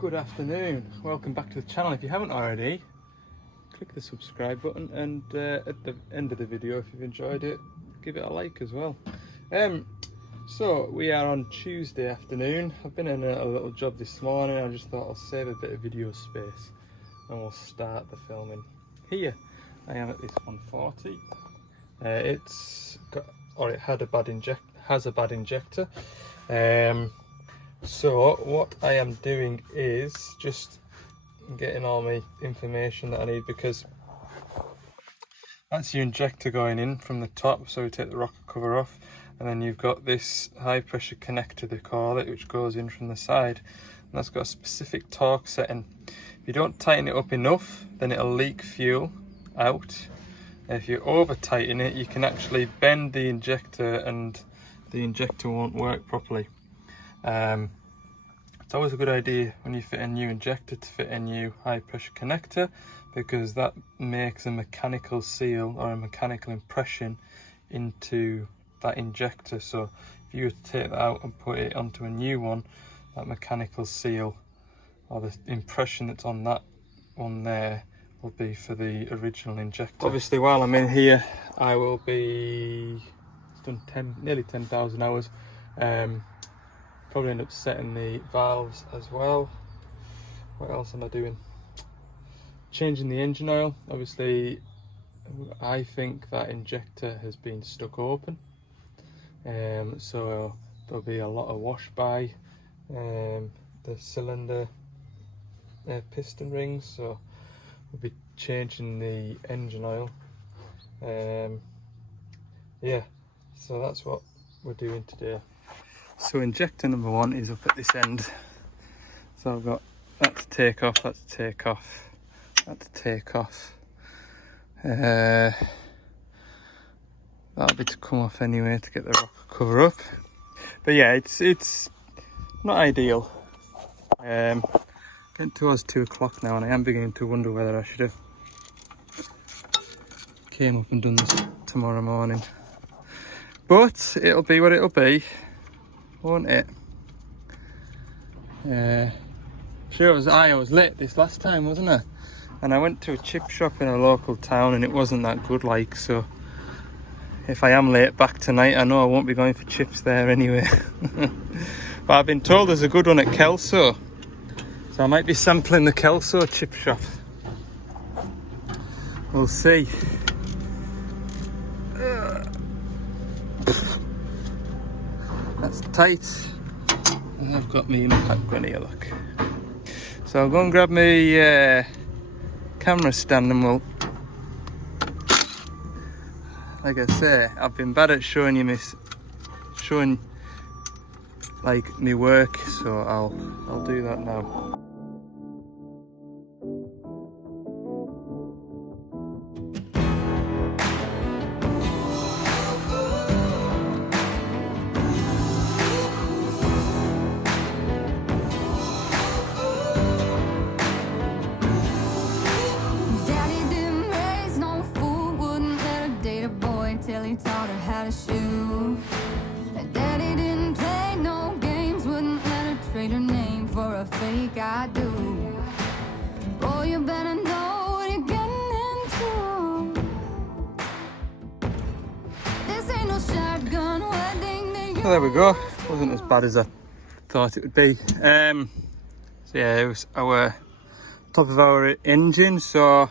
Good afternoon, welcome back to the channel. If you haven't already, click the subscribe button, and at the end of the video, if you've enjoyed it, give it a like as well. So we are on Tuesday afternoon. I've been in a little job this morning. I just thought I'll save a bit of video space and we'll start the filming here. I am at this 140. It has a bad injector. So what I am doing is just getting all my information that I need, because that's your injector going in from the top. So we take the rocker cover off, and then you've got this high pressure connector, they call it, which goes in from the side, and that's got a specific torque setting. If you don't tighten it up enough, then it'll leak fuel out. If you over tighten it, you can actually bend the injector and the injector won't work properly. It's always a good idea when you fit a new injector to fit a new high pressure connector, because that makes a mechanical seal or a mechanical impression into that injector. So if you were to take that out and put it onto a new one, that mechanical seal or the impression that's on that one there will be for the original injector. Obviously, while I'm in here, I will be done nearly 10,000 hours. Probably end up setting the valves as well. What else am I doing? Changing the engine oil. Obviously, I think that injector has been stuck open, so there'll be a lot of wash by the cylinder piston rings, so we'll be changing the engine oil. Yeah, so that's what we're doing today. So injector number one is up at this end. So I've got that to take off, that to take off, that to take off. That'll be to come off anyway to get the rocker cover up. But yeah, it's not ideal. Getting towards 2 o'clock now, and I am beginning to wonder whether I should have came up and done this tomorrow morning. But it'll be what it'll be, won't it? Sure, I was late this last time, wasn't I? And I went to a chip shop in a local town and it wasn't that good, like, so if I am late back tonight, I know I won't be going for chips there anyway. But I've been told there's a good one at Kelso, so I might be sampling the Kelso chip shop. We'll see. That's tight. And I've got me impact gun here, look. So I'll go and grab my camera stand, and we'll, like I say, I've been bad at showing you like me work, so I'll do that now. He taught her how to shoot. Daddy didn't play no games, wouldn't let her trade her name for a fake I do. Boy, you better know what you're getting into. This ain't no shotgun wedding. Well, there we go. Wasn't as bad as I thought it would be. So yeah, it was our top of our engine. So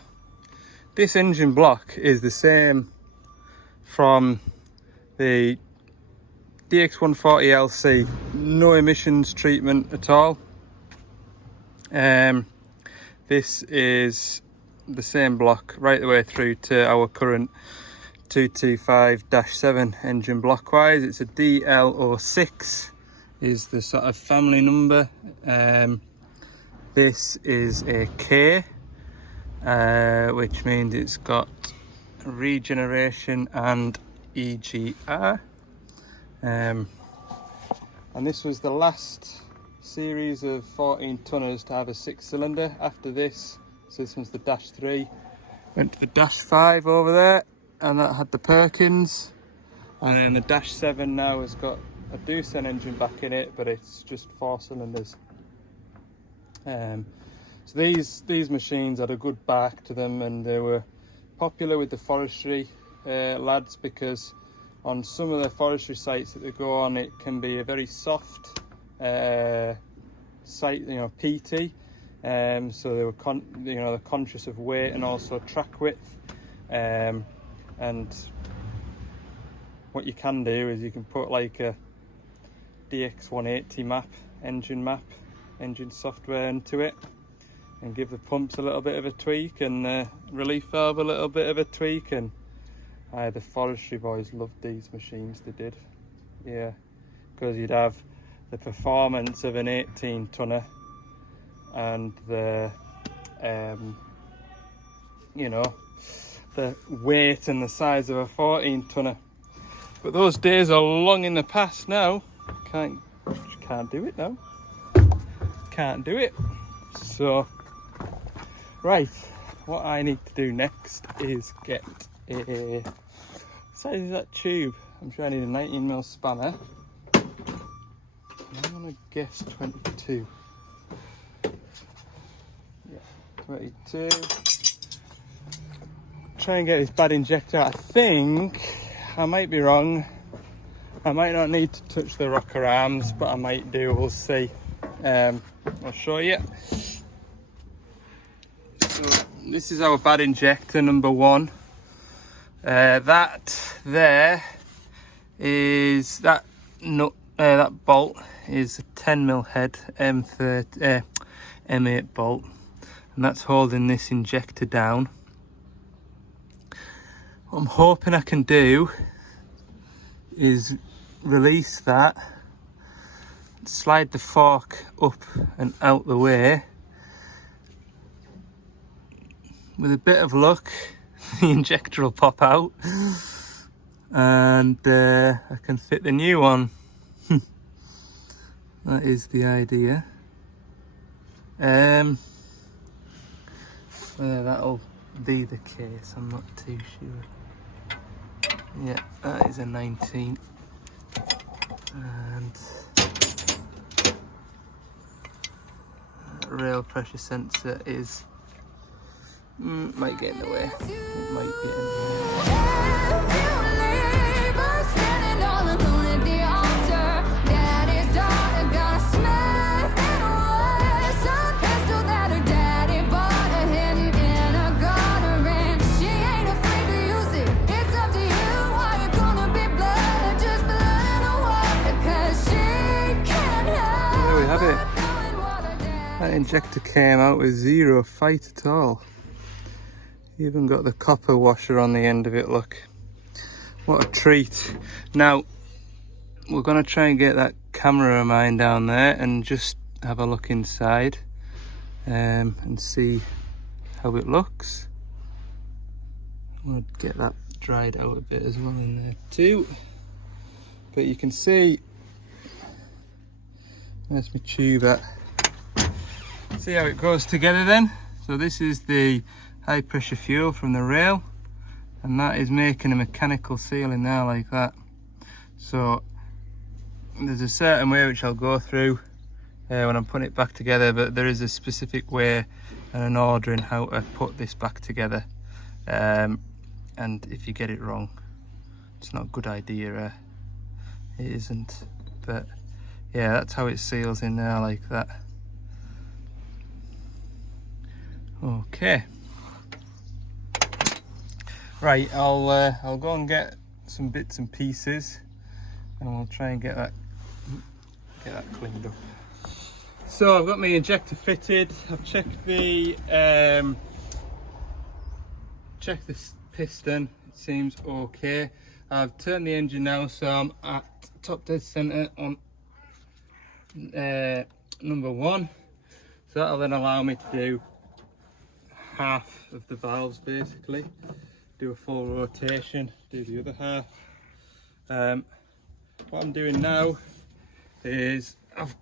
this engine block is the same from the DX140LC, no emissions treatment at all. This is the same block right the way through to our current 225-7 engine block wise. It's a DL06 is the sort of family number. This is a K, which means it's got regeneration and EGR, and this was the last series of 14 tonners to have a 6-cylinder. After this, so this one's the Dash 3, went to the Dash 5 over there, and that had the Perkins, and then the Dash 7 now has got a Doosan engine back in it, but it's just 4 cylinders. So these machines had a good back to them, and they were popular with the forestry lads, because on some of the forestry sites that they go on, it can be a very soft site, you know, peaty. So they were they're conscious of weight and also track width. And what you can do is you can put like a DX180 engine software into it, and give the pumps a little bit of a tweak, and the relief valve a little bit of a tweak. And the forestry boys loved these machines, they did. Yeah, because you'd have the performance of an 18 tonner and the you know, the weight and the size of a 14 tonner. But those days are long in the past now. Can't do it now. Can't do it. So, right, what I need to do next is get a size of that tube. I'm sure I need a 19mm spanner. I'm gonna guess 22. Yeah, 22. Try and get this bad injector out. I think, I might be wrong. I might not need to touch the rocker arms, but I might do, we'll see. I'll show you. So this is our bad injector number 1. That there is that nut. That bolt is a 10mm head M8 bolt, and that's holding this injector down. What I'm hoping I can do is release that, slide the fork up and out the way. With a bit of luck, the injector will pop out, and I can fit the new one. That is the idea. Whether that'll be the case, I'm not too sure. Yeah, that is a 19, and rail pressure sensor is might get in the way. It might get in the way. That injector came out with zero fight at all. Even got the copper washer on the end of it, look. What a treat. Now, we're going to try and get that camera of mine down there and just have a look inside and see how it looks. We'll get that dried out a bit as well in there too. But you can see, there's my tube at. See how it goes together then. So this is the high pressure fuel from the rail, and that is making a mechanical seal in there like that. So there's a certain way which I'll go through when I'm putting it back together, but there is a specific way and an order in how to put this back together, and if you get it wrong, it's not a good idea. It isn't, but yeah, that's how it seals in there like that. Okay, right, I'll go and get some bits and pieces, and we'll try and get that cleaned up. So I've got my injector fitted. I've checked the piston. It seems okay. I've turned the engine now, so I'm at top dead center on number 1. So that'll then allow me to do half of the valves, basically do a full rotation, do the other half. What I'm doing now is I've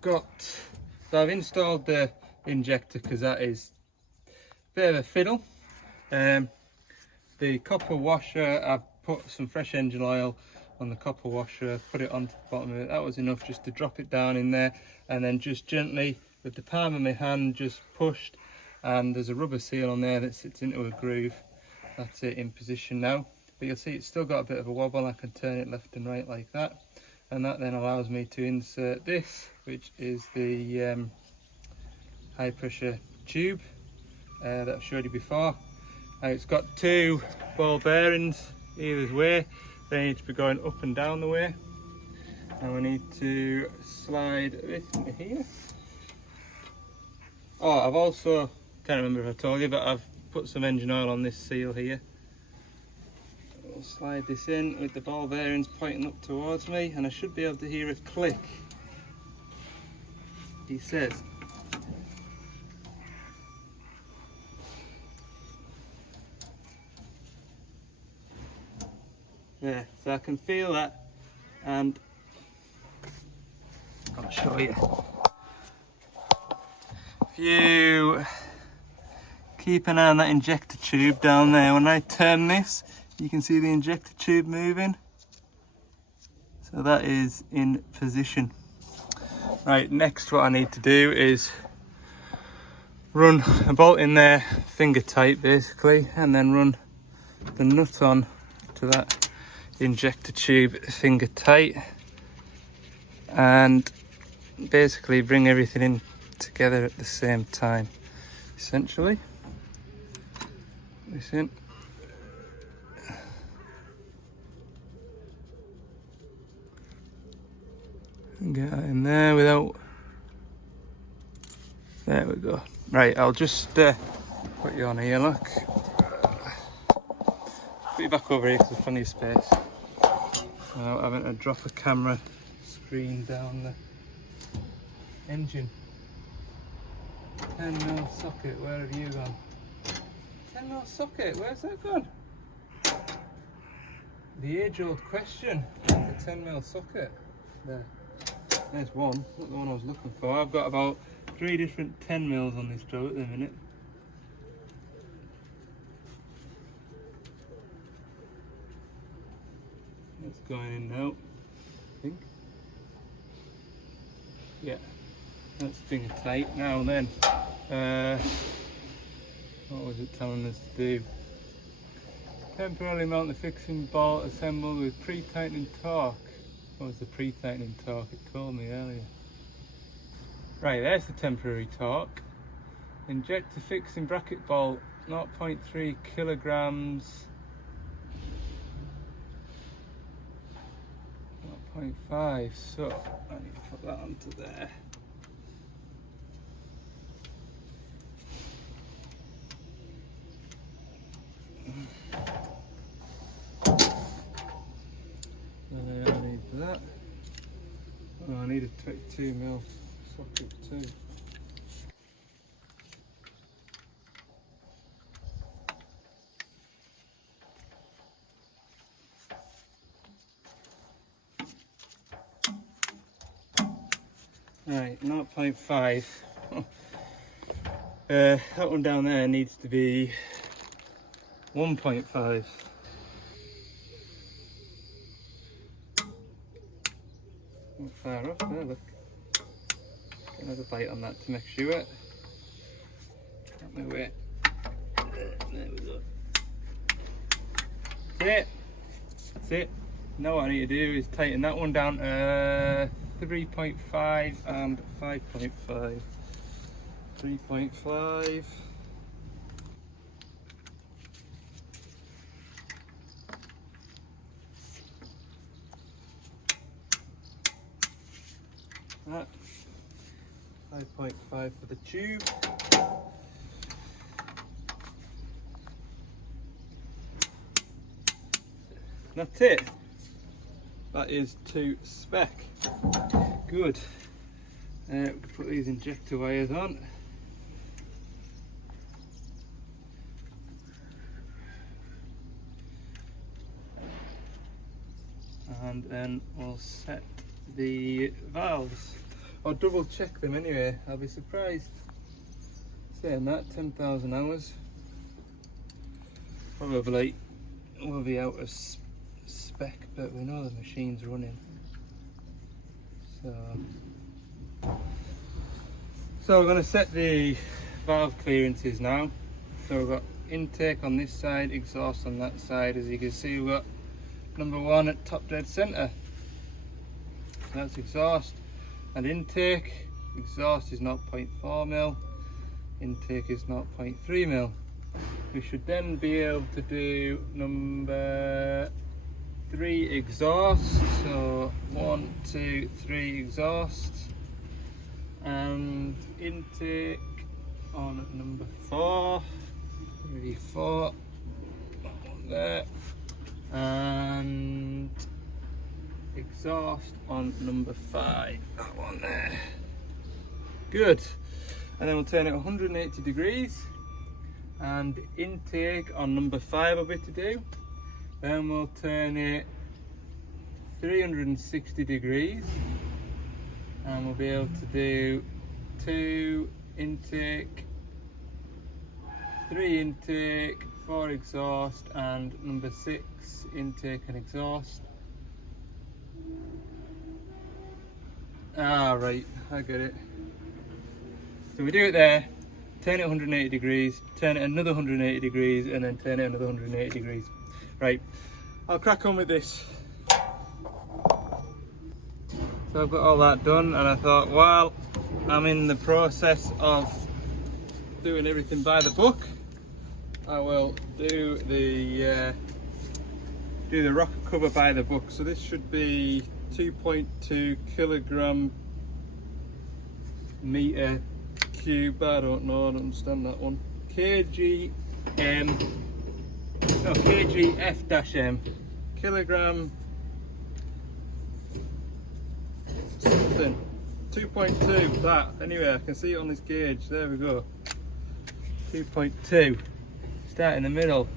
installed the injector, because that is a bit of a fiddle. The copper washer, I've put some fresh engine oil on the copper washer, put it onto the bottom of it. That was enough just to drop it down in there, and then just gently with the palm of my hand just pushed, and there's a rubber seal on there that sits into a groove. That's it in position now, but you'll see it's still got a bit of a wobble. I can turn it left and right like that, and that then allows me to insert this, which is the high pressure tube that I've showed you before. Now it's got two ball bearings either way. They need to be going up and down the way, and we need to slide this into here. Oh, I've also, can't remember if I told you, but I've put some engine oil on this seal here. I'll slide this in with the ball bearings pointing up towards me, and I should be able to hear a click, he says. Yeah, so I can feel that, and I'll show you. If you keep an eye on that injector tube down there, when I turn this, you can see the injector tube moving. So that is in position. Right, next what I need to do is run a bolt in there, finger tight basically, and then run the nut on to that injector tube finger tight, and basically bring everything in together at the same time. Essentially, this in, and get that in there without. There we go. Right, I'll just put you on here. Look, put you back over here because there's plenty of space. Without having to drop a camera screen down the engine. 10mm socket, where have you gone? 10mm socket, where's that gone? The age-old question, the 10mm socket. There's one, not the one I was looking for. I've got about 3 different 10mm on this job at the minute. It's going in now, I think. Yeah, that's finger tight. Now then, what was it telling us to do? Temporarily mount the fixing bolt assembled with pre-tightening torque. What was the pre-tightening torque? It told me earlier. Right, there's the temporary torque. Inject the fixing bracket bolt, 0.3 kilograms. 0.5, so I need to put that onto there. And I need that. Oh, I need a 22mm socket too. Right, 0.5. That one down there needs to be 1.5. Not far off there, look. Get another bite on that to make sure. Out my way. There we go. That's it. That's it. Now what I need to do is tighten that one down to 3.5 and 5.5. 3.5. That 5.5 for the tube. That's it. That is to spec. Good. We can put these injector wires on. And then we'll set the valves. I'll double check them anyway. I'll be surprised saying that 10,000 hours. Probably we'll be out of spec, but we know the machine's running. So we're going to set the valve clearances now. So we've got intake on this side, exhaust on that side. As you can see, we've got number 1 at top dead centre. That's exhaust. And intake, exhaust is 0.4 mil, intake is 0.3 mil. We should then be able to do number 3 exhaust. So 1, 2, 3 exhaust. And intake on number 4, 3, 4, that one there, and exhaust on number 5, that one there. Good. And then we'll turn it 180 degrees, and intake on number 5 will be to do. Then we'll turn it 360 degrees, and we'll be able to do 2 intake, 3 intake, 4 exhaust, and number 6 intake and exhaust. Ah, right, I get it. So we do it there, turn it 180 degrees, turn it another 180 degrees, and then turn it another 180 degrees. Right, I'll crack on with this. So I've got all that done, and I thought, while I'm in the process of doing everything by the book, I will do the rocker cover by the book. So this should be 2.2 kilogram meter cube. I don't know, I don't understand that one. kgf-m, kilogram something, 2.2, that, anyway, I can see it on this gauge, there we go, 2.2, start in the middle.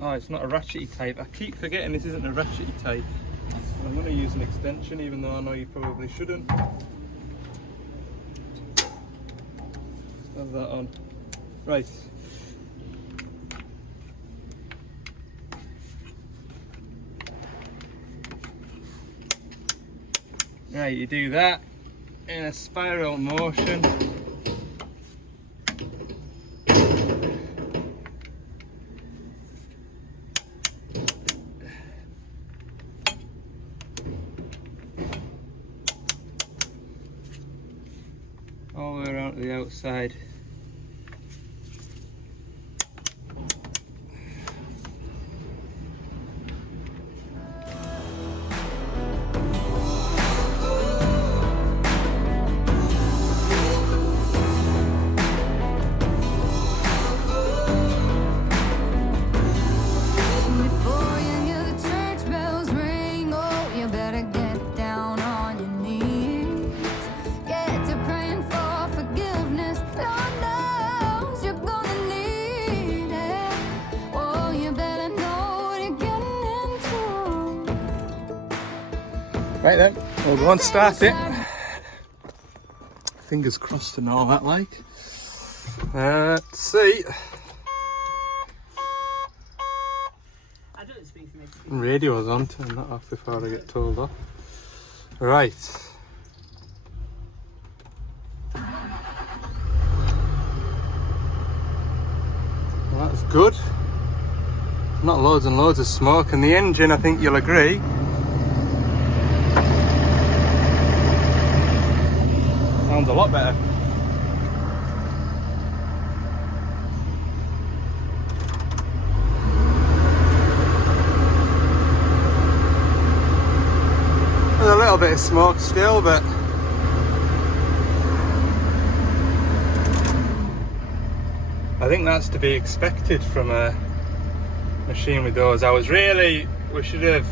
Oh, it's not a ratchety type, I keep forgetting this isn't a ratchety type. I'm going to use an extension, even though I know you probably shouldn't. Have that on. Right. Right, you do that in a spiral motion. All the way around to the outside. Before you hear the church bells ring, oh, you better get down on your knees. Get to praying for forgiveness. Lord knows you're gonna need it. Oh, you better know what you're getting into. Right then, we'll go and start it. Fingers crossed and all that like. Let's see. I don't speak for me. Radio's on, turn that off before I get told off. Right. Well, that's good. Not loads and loads of smoke, and the engine, I think you'll agree, sounds a lot better. There's a little bit of smoke still, but I think that's to be expected from a machine with those hours. Really, we should have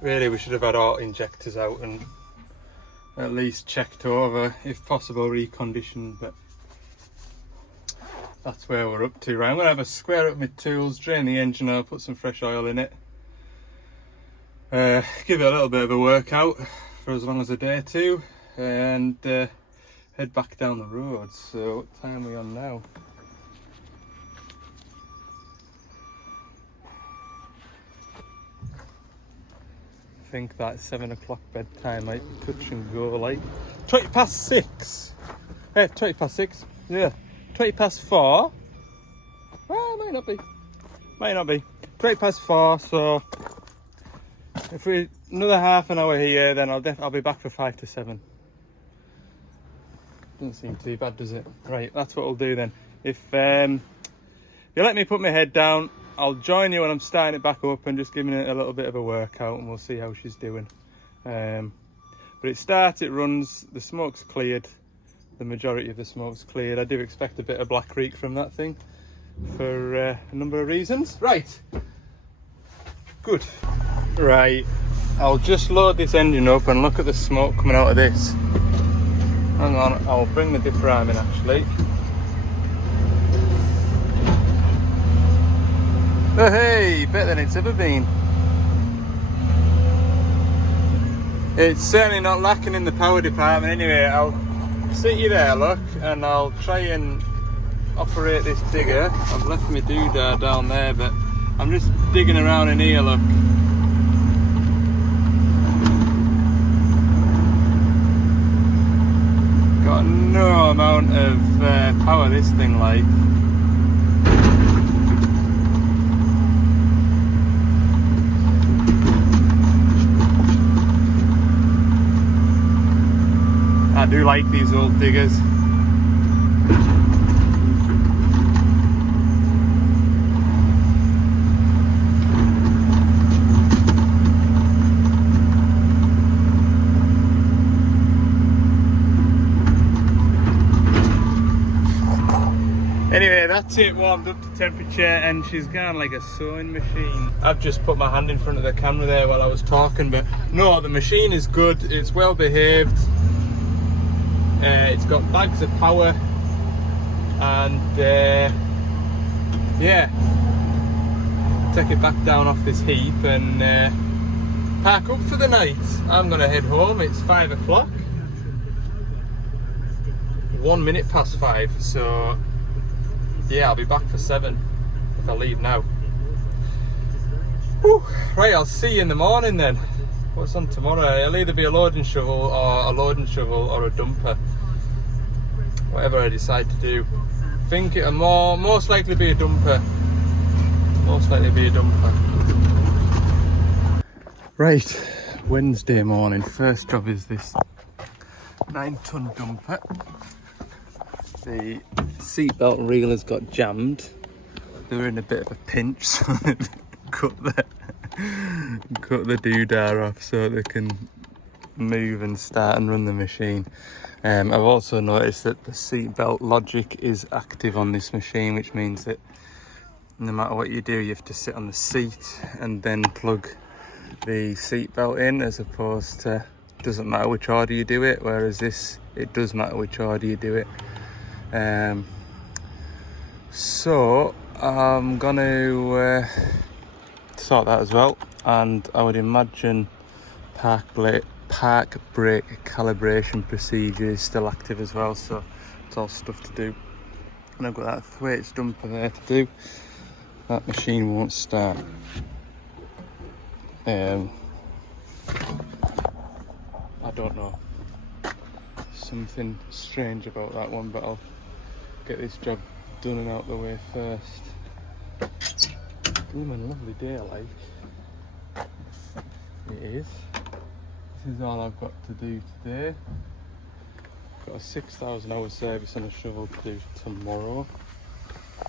had auto injectors out and at least checked over, if possible reconditioned, but that's where we're up to. Right, I'm gonna have a square up my tools, drain the engine out, put some fresh oil in it, give it a little bit of a workout for as long as a day or two, and head back down the road. So what time are we on now? think that 7 o'clock bedtime might be touch and go, like 20 past 6. 20 past 6, yeah, 20 past 4. Well, might not be 20 past 4. So if we another half an hour here, then I'll be back for 5 to 7. Doesn't seem too bad, does it? Right, that's what we'll do then. If you let me put my head down, I'll join you when I'm starting it back up and just giving it a little bit of a workout, and we'll see how she's doing. But it starts, it runs, the smoke's cleared, the majority of the smoke's cleared. I do expect a bit of black reek from that thing for a number of reasons. Right, good. Right, I'll just load this engine up and look at the smoke coming out of this. Hang on, I'll bring the dipper arm in actually. Oh hey, better than it's ever been. It's certainly not lacking in the power department. Anyway, I'll sit you there, look, and I'll try and operate this digger. I've left my doodah down there, but I'm just digging around in here, look. Got no amount of power this thing like. I do like these old diggers. Anyway, that's it, warmed up to temperature, and she's gone like a sewing machine. I've just put my hand in front of the camera there while I was talking, but no, the machine is good, it's well behaved. It's got bags of power, and yeah, take it back down off this heap and park up for the night. I'm gonna head home. It's 5 o'clock, 1 minute past 5, so yeah, I'll be back for 7 if I leave now. Whew. Right, I'll see you in the morning then. What's on tomorrow? It'll either be a loading shovel or a dumper. Whatever I decide to do. I think it'll most likely be a dumper. Most likely be a dumper. Right, Wednesday morning. First job is this 9-ton dumper. The seatbelt reel has got jammed. They were in a bit of a pinch, so they cut the doodah off so they can move and start and run the machine. I've also noticed that the seatbelt logic is active on this machine, which means that no matter what you do, you have to sit on the seat and then plug the seatbelt in, as opposed to, it doesn't matter which order you do it, whereas this, it does matter which order you do it. So I'm gonna sort that as well, and I would imagine park brake calibration procedure is still active as well, so it's all stuff to do. And I've got that Thwaites dumper there to do. That machine won't start. I don't know, something strange about that one, but I'll get this job done and out the way first. Blooming lovely day, like. It is. This is all I've got to do today. Got a 6,000 hour service on a shovel to do tomorrow,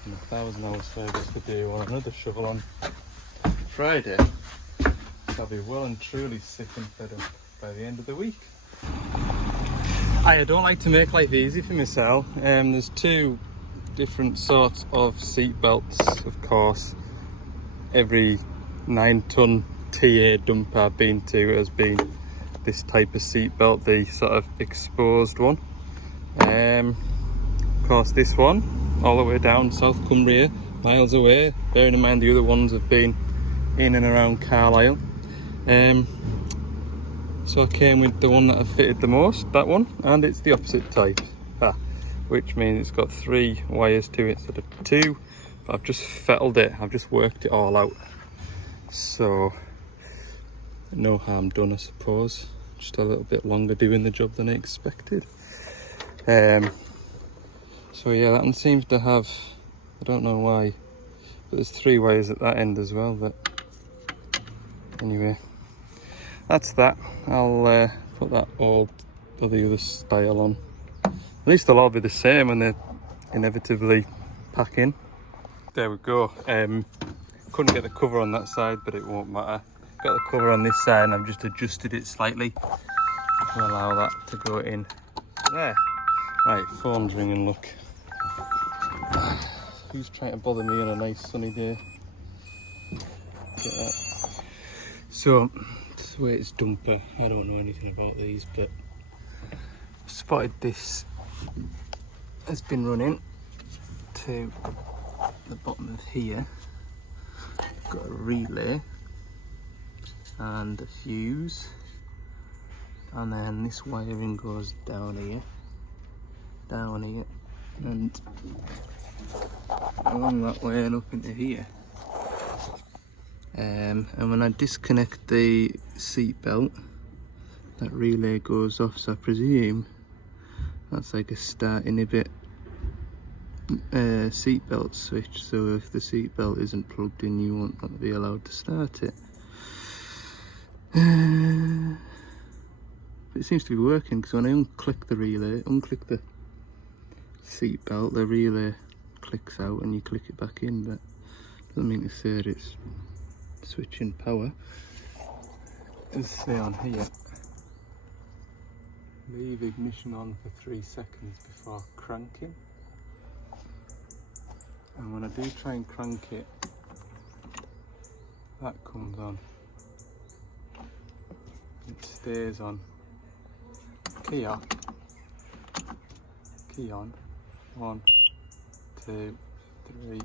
and a 1,000 hour service to do on another shovel on Friday. So I'll be well and truly sick and fed up by the end of the week. I don't like to make life easy for myself. There's two different sorts of seat belts, of course. Every 9-ton TA dumper I've been to has been this type of seat belt, the sort of exposed one. Of course, this one, all the way down South Cumbria, miles away. Bearing in mind the other ones have been in and around Carlisle. So I came with the one that I fitted the most, that one, and it's the opposite type, which means it's got 3 wires to it instead of 2. But I've just fettled it, I've just worked it all out. So no harm done, I suppose. Just a little bit longer doing the job than I expected. So yeah, that one seems to have, I don't know why, but there's 3 wires at that end as well. But anyway, that's that. I'll put that all of the other style on. At least they'll all be the same when they inevitably pack in. There we go. Couldn't get the cover on that side, but it won't matter. Got the cover on this side and I've just adjusted it slightly to allow that to go in there. Right, phone's ringing, look. Who's trying to bother me on a nice sunny day? Get that. So, this way it's dumper. I don't know anything about these, but I spotted this has been running to the bottom of here. Got a relay and a fuse, and then this wiring goes down here, and along that way and up into here. And when I disconnect the seat belt, that relay goes off, so I presume that's like a start inhibit seatbelt switch, so if the seatbelt isn't plugged in you won't not be allowed to start it. But it seems to be working, because when I unclick the relay, unclick the seatbelt, the relay clicks out and you click it back in, but doesn't mean to say that it's switching power. Let's say on here, leave ignition on for 3 seconds before cranking. And when I do try and crank it, that comes on. It stays on. Key off. Key on. 1, 2, 3.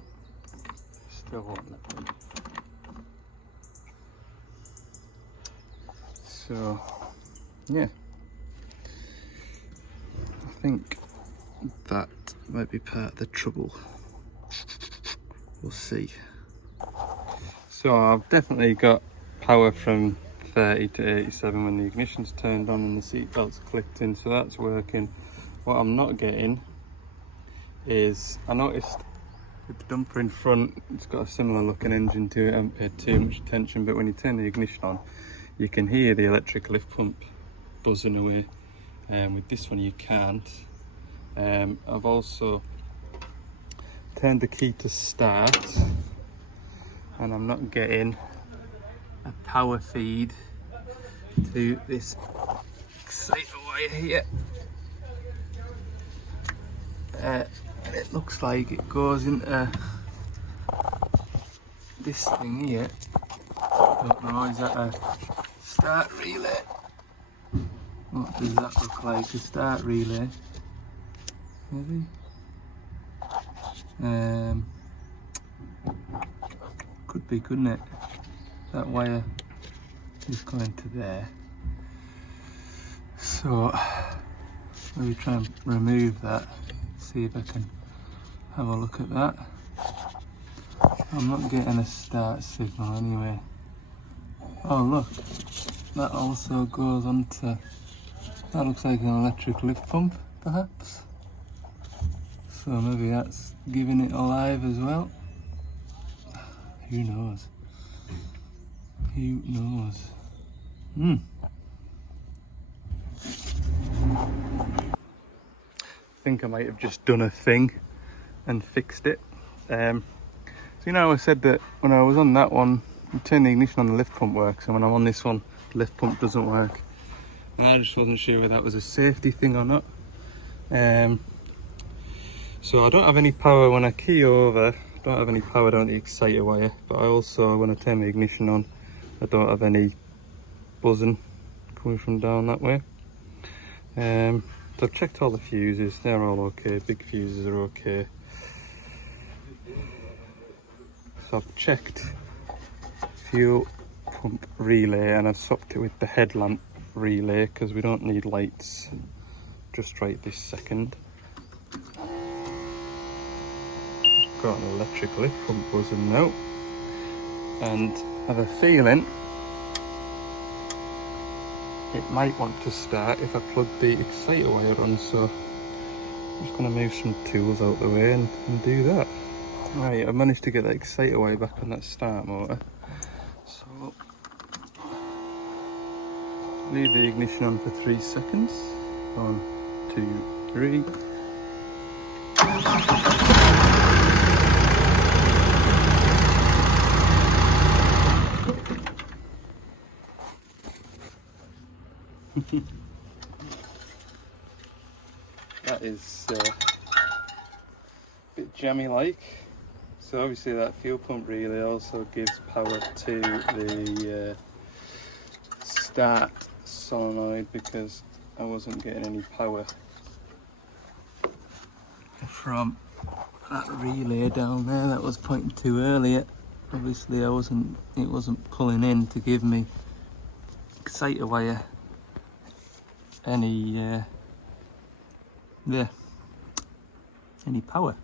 Still won't let me. So, yeah. I think that might be part of the trouble. We'll see. So I've definitely got power from 30 to 87 when the ignition's turned on and the seat belt's clicked in, so that's working. What I'm not getting is, I noticed with the dumper in front, it's got a similar looking engine to it. I haven't paid too much attention, but when you turn the ignition on, you can hear the electric lift pump buzzing away. With this one you can't. I've also turned the key to start and I'm not getting a power feed to this exciter wire here. And it looks like it goes into this thing here. I don't know, is that a start relay? What does that look like? A start relay? Maybe? Could be, couldn't it? That wire is going to there. So maybe try and remove that, see if I can have a look at that. I'm not getting a start signal anyway. Oh look, that also goes onto, that looks like an electric lift pump perhaps. So maybe that's giving it alive as well. Who knows? Who knows? I think I might have just done a thing and fixed it. So you know, I said that when I was on that one, you turn the ignition on, the lift pump works, and when I'm on this one, the lift pump doesn't work. And I just wasn't sure whether that was a safety thing or not. So I don't have any power when I key over, I don't have any power down the exciter wire, but I also, when I turn the ignition on, I don't have any buzzing coming from down that way. So I've checked all the fuses, they're all okay, big fuses are okay. So I've checked fuel pump relay and I've swapped it with the headlamp relay because we don't need lights just right this second. Got an electric lift pump buzzing now, and I have a feeling it might want to start if I plug the exciter wire on, so I'm just going to move some tools out the way and do that. Right, I managed to get that exciter wire back on that start motor, so leave the ignition on for 3 seconds. 1, 2, 3. That is a bit jammy like. So obviously that fuel pump relay also gives power to the start solenoid, because I wasn't getting any power from that relay down there that was pointing to earlier. Obviously it wasn't pulling in to give me exciter wire any power.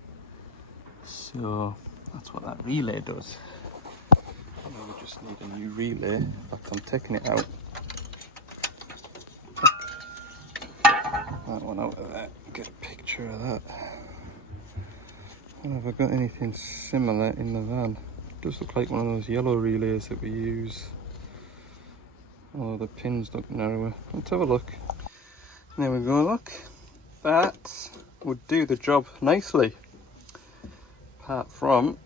So that's what that relay does. And then we just need a new relay. In fact, I'm taking it out. That one out of there. Get a picture of that. And have I got anything similar in the van? It does look like one of those yellow relays that we use. Oh, the pins look narrower. Let's have a look. There we go, look. That would do the job nicely. Apart from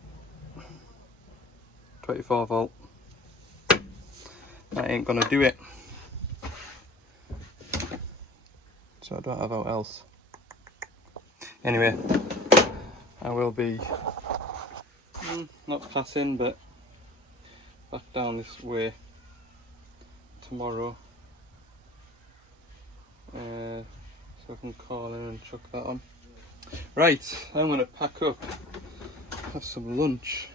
24 volt. That ain't gonna do it. So I don't have out else. Anyway, I will be not passing, but back down this way tomorrow. So I can call in and chuck that on. Right, I'm going to pack up, have some lunch.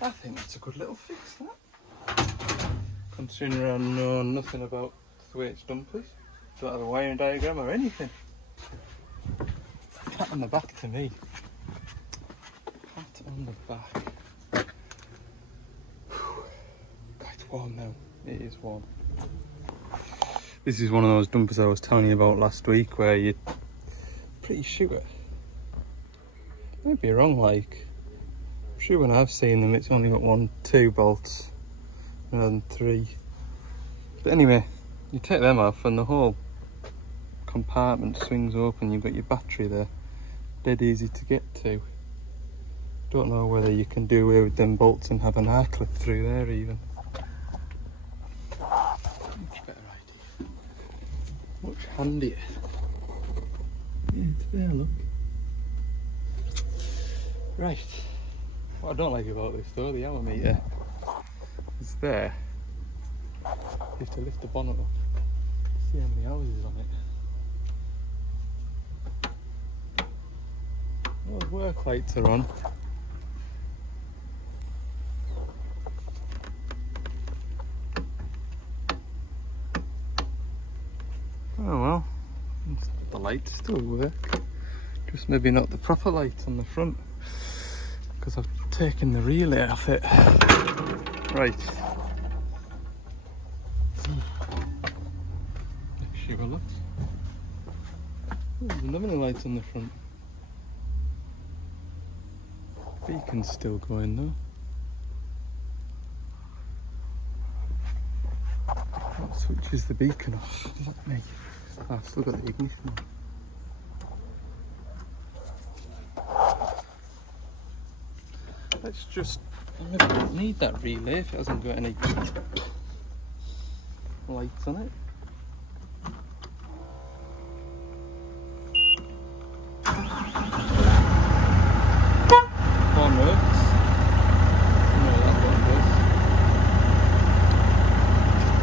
I think that's a good little fix, that. Considering I know nothing about the way it's done, please. Don't have a wiring diagram or anything. Pat on the back to me. Pat on the back. God, it's warm now. It is warm. This is one of those dumpers I was telling you about last week, where you're pretty sure, might be wrong, like, I'm sure when I've seen them it's only got 2 bolts rather than 3. But anyway, you take them off and the whole compartment swings open. You've got your battery there, dead easy to get to. Don't know whether you can do away with them bolts and have an R-clip through there even. Much handier. Yeah, it's there, look. Right. What I don't like about this though, the hour meter is there. You have to lift the bonnet up, see how many hours is on it. Those work lights are on. Oh well, the lights still work, just maybe not the proper lights on the front, because I've taken the relay off it. Right. Let's have a look. Oh, there's another light on the front. Beacon's still going though. What switches the beacon off? Does that make? Ah, I've still got the ignition on. Let's just, I maybe don't need that relay if it hasn't got any lights on it. One works. No, that one does.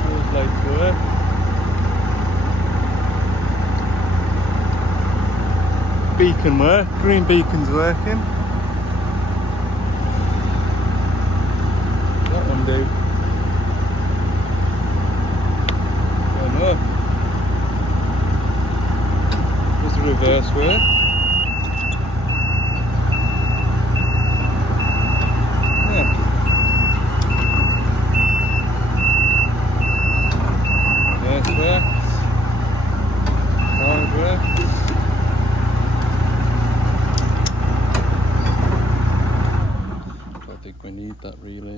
Those lights work. Beacon work, green beacon's working. That one do. Don't know. There's the reverse work. Yeah. Reverse works.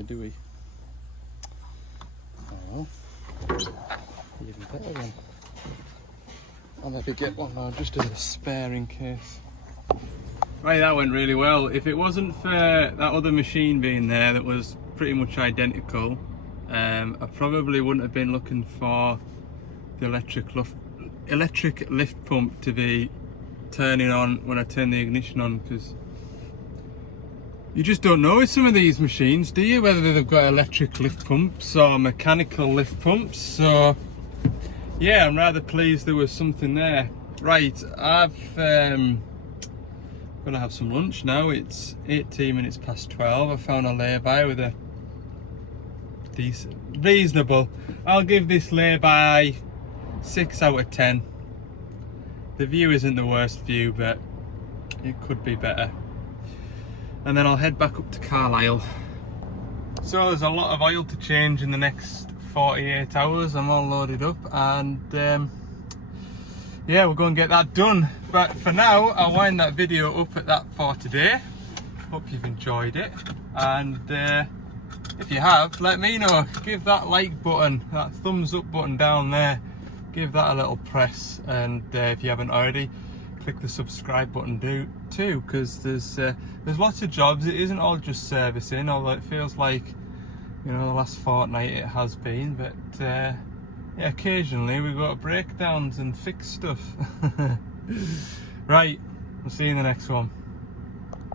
do we? Oh, even better then. I'll maybe get one now just as a spare in case. Right, that went really well. If it wasn't for that other machine being there that was pretty much identical, I probably wouldn't have been looking for the electric lift pump to be turning on when I turn the ignition on, because you just don't know with some of these machines, do you, whether they've got electric lift pumps or mechanical lift pumps. So yeah, I'm rather pleased there was something there. Right, I've gonna have some lunch now. It's 18 minutes past 12. I found a lay-by with a decent, reasonable, I'll give this lay-by 6 out of 10. The view isn't the worst view, but it could be better. And then I'll head back up to Carlisle. So there's a lot of oil to change in the next 48 hours. I'm all loaded up, and yeah, we'll go and get that done. But for now, I'll wind that video up at that for today. Hope you've enjoyed it, and if you have, let me know. Give that like button, that thumbs up button down there, give that a little press, and if you haven't already, click the subscribe button too, because there's lots of jobs. It isn't all just servicing, although it feels like, you know, the last fortnight it has been, but yeah, occasionally we go to breakdowns and fix stuff. Right, we'll see you in the next one.